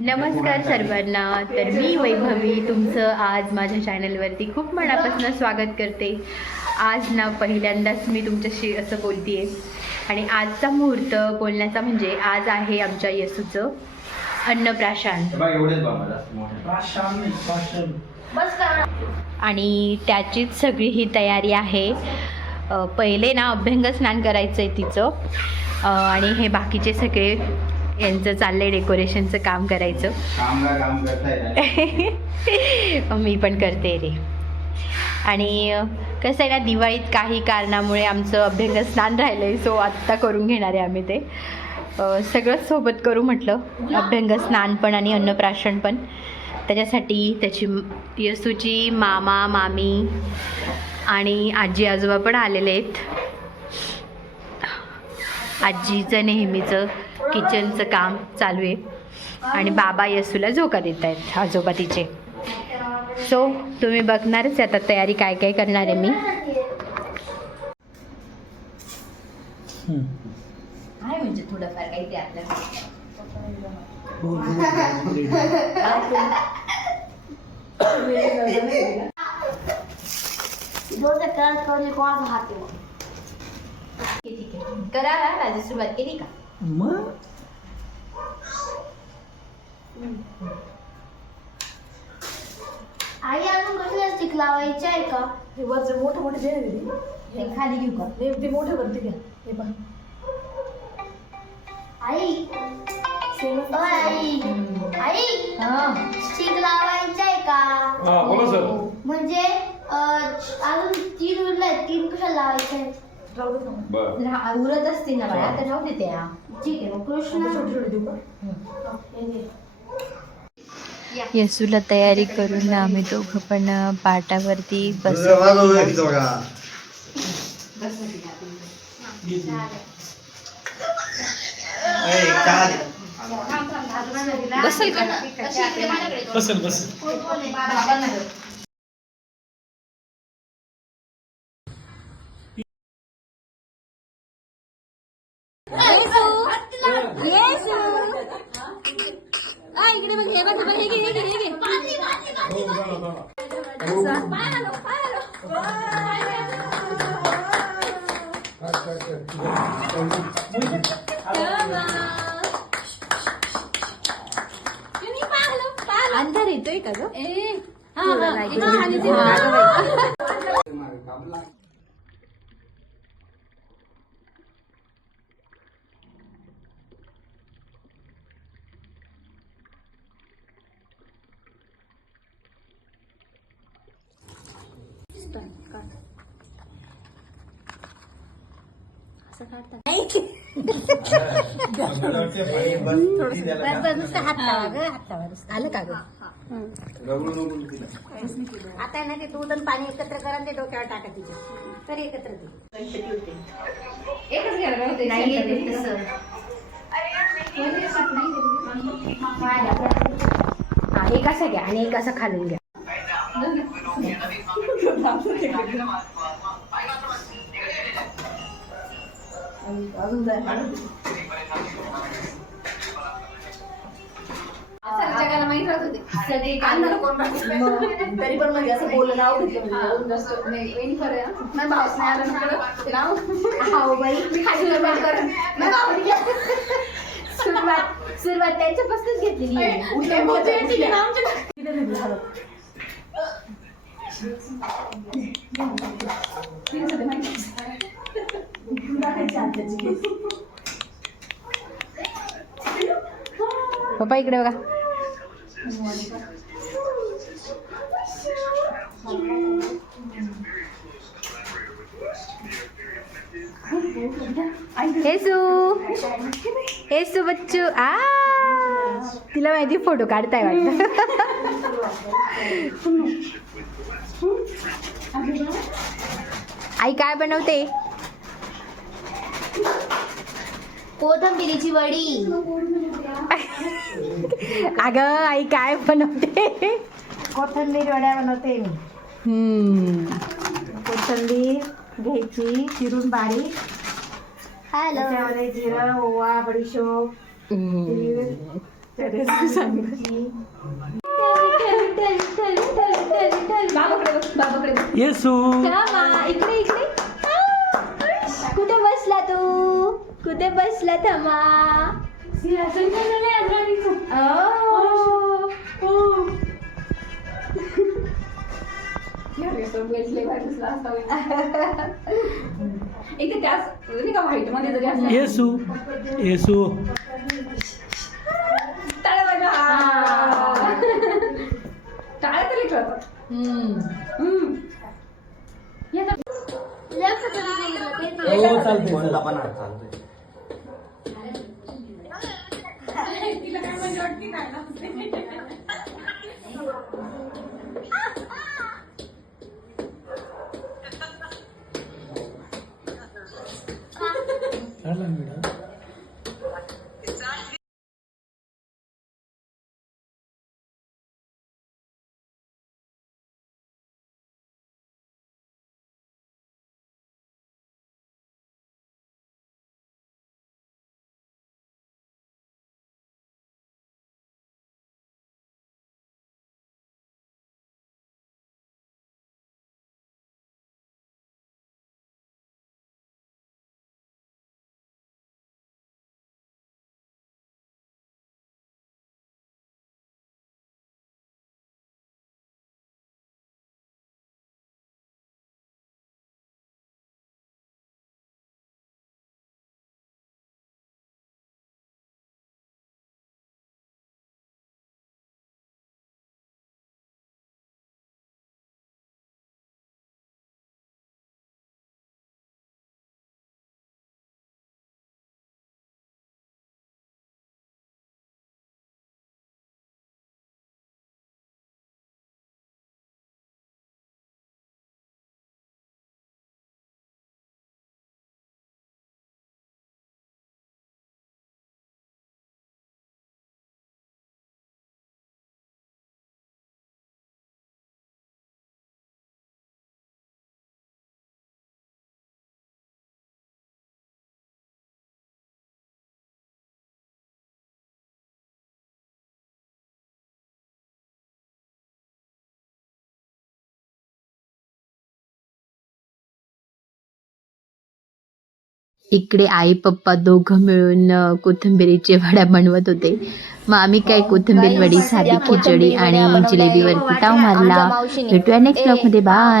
नमस्कार सर्वांना. तर मी वैभवी तुमचं आज माझ्या चॅनलवरती खूप मनापासून स्वागत करते. आज ना पहिल्यांदाच मी तुमच्याशी असं बोलते आहे आणि आजचा मुहूर्त बोलण्याचा म्हणजे आज आहे आमच्या येसूचं अन्नप्राशन आणि त्याचीच सगळी ही तयारी आहे. पहिले ना अभ्यंग स्नान करायचं आहे तिचं आणि हे बाकीचे सगळे यांचं चाललंय डेकोरेशनचं काम करायचं. मी पण करते रे. आणि कसं आहे ना, दिवाळीत काही कारणामुळे आमचं अभ्यंग स्नान राहिलं आहे, सो आत्ता करून घेणार आहे आम्ही ते सगळं सोबत करू म्हटलं, अभ्यंग स्नान पण आणि अन्नप्राशन पण. त्याच्यासाठी त्याची येसूची मामा मामी आणि आजी आजोबा पण आलेले आहेत. आजीचं नेहमीचं किचनचं काम चालू आहे आणि बाबा येसूला झोका देत आहेत, आजोबा तिचे. सो तुम्ही बघणारच आता तयारी काय काय करणार आहे मी. काय म्हणजे थोडंफार काही ते आपल्याला करा. माझी सुरुवात केली का मग? आई अजून कसं स्टिक लावायचं आहे का? हे वरचे मोठे मोठे जे आहे हे खाली घेऊ का? ते मोठे वरती घ्या. हे पहा आई आई आई स्टिक लावायचं आहे का? बोला सर. म्हणजे अजून 3 उरले, 3 कशाला लावायचे आहेत? राहू दे ना. उरत असते ना बाळा, तर राहू दे त्या. ठीक आहे मग कृष्ण छोटे छोटे देऊ का? येसूला तयारी करून ना आम्ही दोघं पण पाटावरती बसलो. बसल का? बसेल बसेल. इकडे बघ, हे बघ, हे घे, हे घे, हे घे. अंधार येतोय का ग? आलं का ग? आता आहे ना ते दूध आणि पाणी एकत्र करा आणि ते डोक्यावर टाका तिचे तर एकत्र दे. एकच घ्या. नाही येते तसं. एक असं घ्या आणि एक असं खालून घ्या. अजून जाय जगाला माहित राहत होते सगळे तरी पण म्हणजे असं बोललं नाव घेतलं म्हणजे अजून जास्त नाही भाऊस नाही आलं ना ते नाव हो बाई, सुरुवात त्यांच्यापासूनच घेतलेली आहे. पप्पा इकडे बघा. हेसू हेसू बच्चू. तिला माहिती फोटो काढताय वाटतं. आई काय बनवते? कोथिंबीरीची वडी. अगं आई काय बनवते? कोथिंबीर वड्या बनवते मी. कोथिंबीर घ्यायची चिरून बारीक, हॅलो. त्याच्यामध्ये जिरं, ओवा, बडीशोप, तीळ, रेसिपी सांगितली. बाबाकडे बघ, बाबाकडे बघ. येसू थांबा, इकडे इकडे. कुठे बसला तू? कुठे बसला थांबा? सिंहासन बनवलंय आज राणीचं. अरे, तो बेसले भारी दिसला असता बाई. एक तर त्याच नाही का व्हाईट मध्ये जरी असलं येसू येसू टाळ्या वाजवा. टाळ्या तरी कळतात. लक्ष करून सांगितलं ते. हो चालते इकडे आई पप्पा दोघं मिळून कोथिंबिरीचे वड्या बनवत होते. मग आम्ही काय कोथिंबीर वडी, साधी खिचडी आणि जिलेबीवरती ताव मारला. भेटूया नेक्स्ट ब्लॉग मध्ये. बाय.